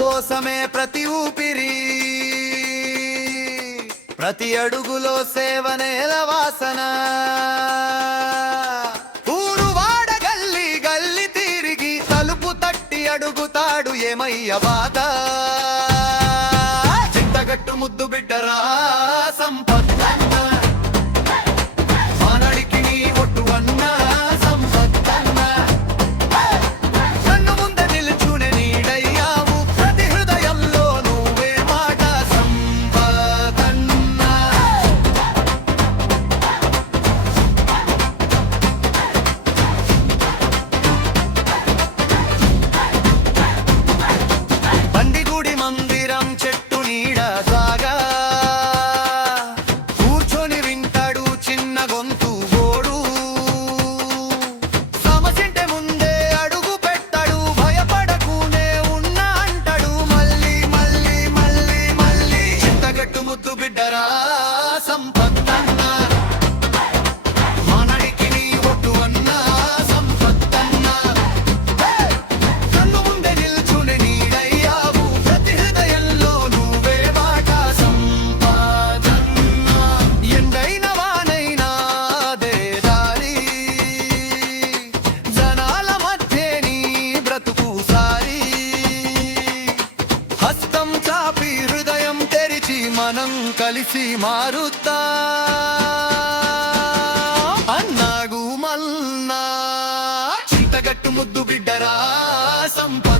కోసమే ప్రతి ఊపిరి, ప్రతి అడుగులో సేవనేల వాసన. ఊరు వాడ గల్లి గల్లి తిరిగి తలుపు తట్టి అడుగుతాడు ఏమయ్య బాధ. చింతగట్టు ముద్దు బిడ్డరా సంపత్తన్న, మానడికి నీ ఒట్టు అన్న సంపత్తన్న. కన్ను ముందే నిలుచునే నీడయ్యావు, ప్రతి హృదయంలో నువ్వే మాట సంపత్తన్న. బండిగుడి మందిరం చెట్టు నీడ సాగా కూర్చొని వింటాడు చిన్న గొంతు గోడు. సమసింటే ముందే అడుగు పెట్టాడు, భయపడకునే ఉన్నా అంటాడు మళ్ళీ మళ్ళీ మళ్ళీ మళ్ళీ. చింతగట్టు ముద్దు బిడ్డరా సంపత్తన్న, మానడికి నీ ఒట్టు అన్న సంపత్తన్న. కన్ను ముందే నిల్చునే నీడయ్యావు, ప్రతి హృదయంలో నువ్వే బాట సంపాదన్న. ఎండైన వానైనా అదే దారి, జనాల మధ్య నీ బ్రతుకు సారి. హస్తం చాపి హృదయం తెరిచి మనం కలిసి మారుతా అన్నాగు మల్నా. చింతగట్టు ముద్దు బిడ్డరా సంపద.